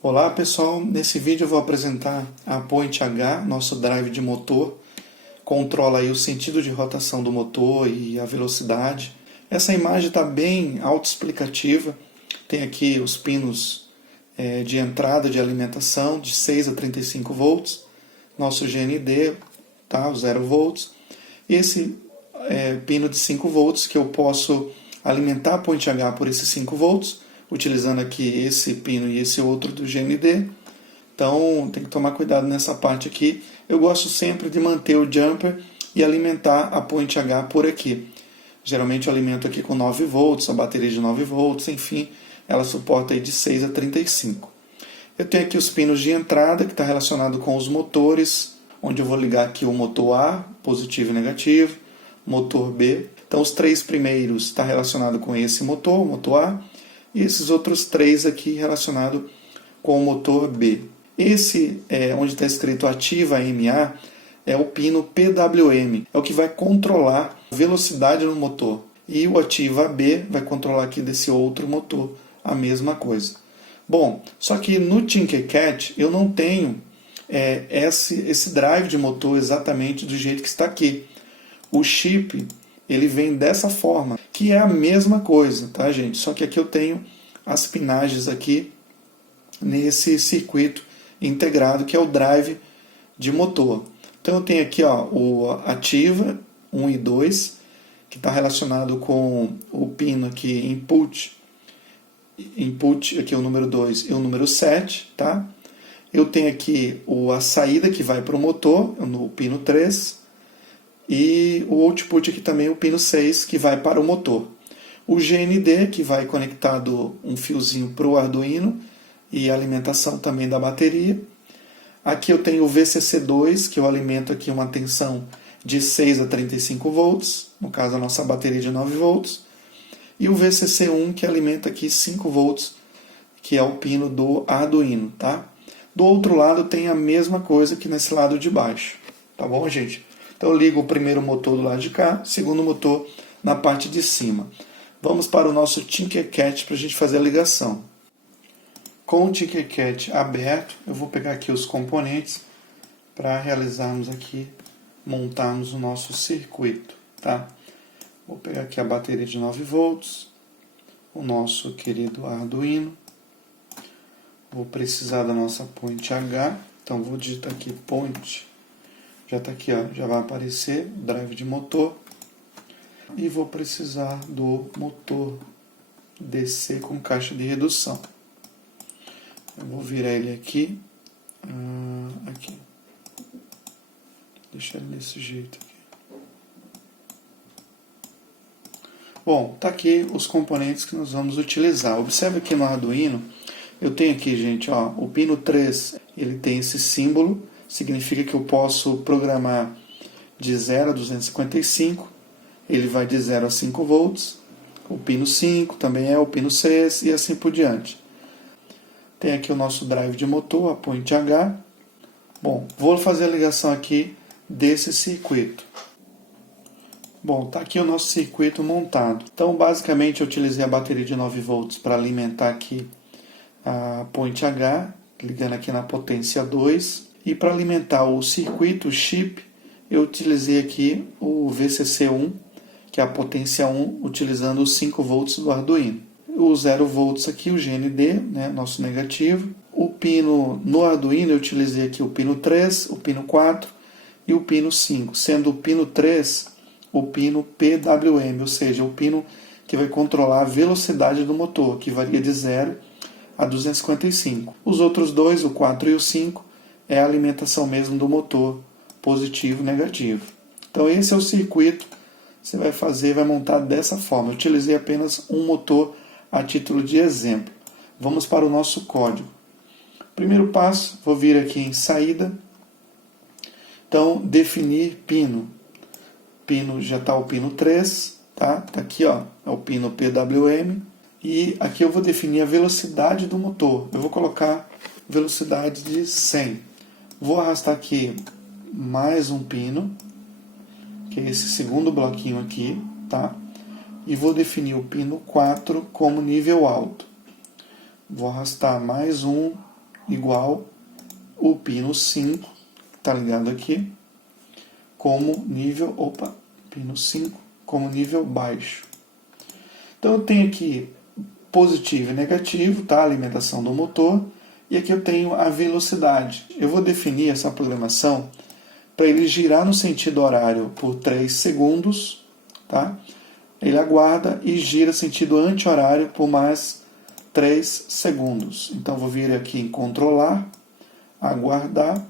Olá pessoal, nesse vídeo eu vou apresentar a Point H, nosso drive de motor. Controla aí o sentido de rotação do motor e a velocidade. Essa imagem está bem autoexplicativa. Tem aqui os pinos de entrada de alimentação de 6 a 35 volts. Nosso GND, tá, o 0 volts. E esse pino de 5 volts que eu posso alimentar a Point H por esses 5 volts. Utilizando aqui esse pino e esse outro do GND. Então tem que tomar cuidado nessa parte aqui. Eu gosto sempre de manter o jumper e alimentar a Point H por aqui. Geralmente eu alimento aqui com 9 volts, a bateria de 9 volts, enfim, ela suporta aí de 6 a 35. Eu tenho aqui os pinos de entrada, que está relacionado com os motores, onde eu vou ligar aqui o motor A, positivo e negativo, motor B. Então os 3 primeiros está relacionado com esse motor, o motor A, e esses outros 3 aqui relacionados com o motor B. Esse, onde está escrito ativa MA, é o pino PWM, é o que vai controlar a velocidade no motor. E o ativa B vai controlar aqui desse outro motor, a mesma coisa. Bom, só que no Tinkercad eu não tenho esse drive de motor exatamente do jeito que está aqui. O chip ele vem dessa forma, que é a mesma coisa, tá, gente? Só que aqui eu tenho as pinagens aqui nesse circuito integrado, que é o drive de motor. Então eu tenho aqui o ativa 1 e 2, que está relacionado com o pino aqui input aqui é o número 2 e o número 7, tá? Eu tenho aqui a saída que vai para o motor, no pino 3, e o output aqui também, o pino 6, que vai para o motor. O GND, que vai conectado um fiozinho para o Arduino, e a alimentação também da bateria. Aqui eu tenho o VCC2, que eu alimento aqui uma tensão de 6 a 35 volts, no caso a nossa bateria de 9 volts. E o VCC1, que alimenta aqui 5 volts, que é o pino do Arduino, tá? Do outro lado tem a mesma coisa que nesse lado de baixo, tá bom, gente? Então eu ligo o primeiro motor do lado de cá, o segundo motor na parte de cima. Vamos para o nosso Tinkercad para a gente fazer a ligação. Com o Tinkercad aberto, eu vou pegar aqui os componentes para realizarmos aqui, montarmos o nosso circuito, tá? Vou pegar aqui a bateria de 9 volts, o nosso querido Arduino. Vou precisar da nossa Point H, então vou digitar aqui Point. Já está aqui, ó, já vai aparecer o drive de motor. E vou precisar do motor DC com caixa de redução. Eu vou virar ele aqui. Aqui. Deixar ele desse jeito aqui. Bom, tá aqui os componentes que nós vamos utilizar. Observe aqui no Arduino, eu tenho aqui, gente, ó, o pino 3, ele tem esse símbolo. Significa que eu posso programar de 0 a 255, ele vai de 0 a 5 volts, o pino 5 também é o pino 6 e assim por diante. Tem aqui o nosso drive de motor, a Point H. Bom, vou fazer a ligação aqui desse circuito. Bom, está aqui o nosso circuito montado. Então, basicamente, eu utilizei a bateria de 9 volts para alimentar aqui a Point H, ligando aqui na potência 2. E para alimentar o circuito, o chip, eu utilizei aqui o VCC1, que é a potência 1, utilizando os 5 volts do Arduino. O 0 volts aqui, o GND, né, nosso negativo. O pino no Arduino, eu utilizei aqui o pino 3, o pino 4 e o pino 5, sendo o pino 3 o pino PWM, ou seja, o pino que vai controlar a velocidade do motor, que varia de 0 a 255. Os outros dois, o 4 e o 5, é a alimentação mesmo do motor, positivo e negativo. Então esse é o circuito que você vai fazer, vai montar dessa forma. Eu utilizei apenas um motor a título de exemplo. Vamos para o nosso código. Primeiro passo, vou vir aqui em saída. Então, definir pino. Pino, já está o pino 3, tá? Tá aqui, ó, é o pino PWM. E aqui eu vou definir a velocidade do motor. Eu vou colocar velocidade de 100. Vou arrastar aqui mais um pino, que é esse segundo bloquinho aqui, tá? E vou definir o pino 4 como nível alto. Vou arrastar mais um igual o pino 5, está ligado aqui, como nível, pino 5, como nível baixo. Então eu tenho aqui positivo e negativo, tá? A alimentação do motor, e aqui eu tenho a velocidade. Eu vou definir essa programação para ele girar no sentido horário por 3 segundos, tá? Ele aguarda e gira sentido anti-horário por mais 3 segundos. Então vou vir aqui em controlar, aguardar,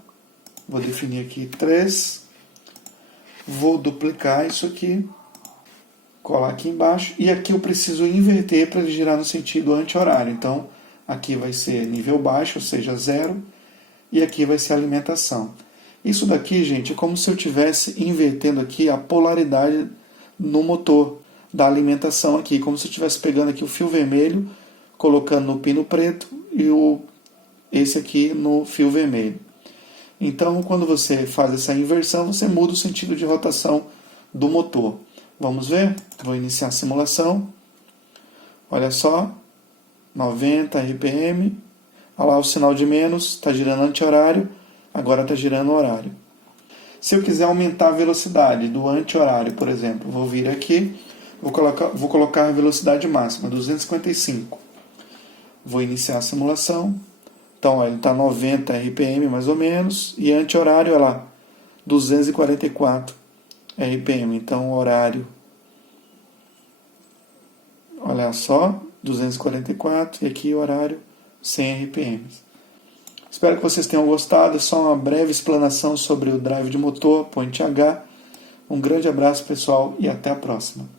vou definir aqui 3, vou duplicar isso aqui, colar aqui embaixo, e aqui eu preciso inverter para ele girar no sentido anti-horário. Então aqui vai ser nível baixo, ou seja, 0, e aqui vai ser alimentação. Isso daqui, gente, é como se eu estivesse invertendo aqui a polaridade no motor da alimentação aqui, como se eu estivesse pegando aqui o fio vermelho, colocando no pino preto e esse aqui no fio vermelho. Então, quando você faz essa inversão, você muda o sentido de rotação do motor. Vamos ver? Vou iniciar a simulação. Olha só, 90 RPM. Olha lá o sinal de menos, está girando anti-horário, agora está girando horário. Se eu quiser aumentar a velocidade do anti-horário, por exemplo, vou vir aqui, vou colocar a velocidade máxima, 255. Vou iniciar a simulação. Então, ó, ele está 90 RPM mais ou menos, e anti-horário, olha lá, 244 RPM. Então, horário, olha só, 244, e aqui horário 100 RPM. Espero que vocês tenham gostado. É só uma breve explanação sobre o drive de motor Point H. Um grande abraço, pessoal, e até a próxima.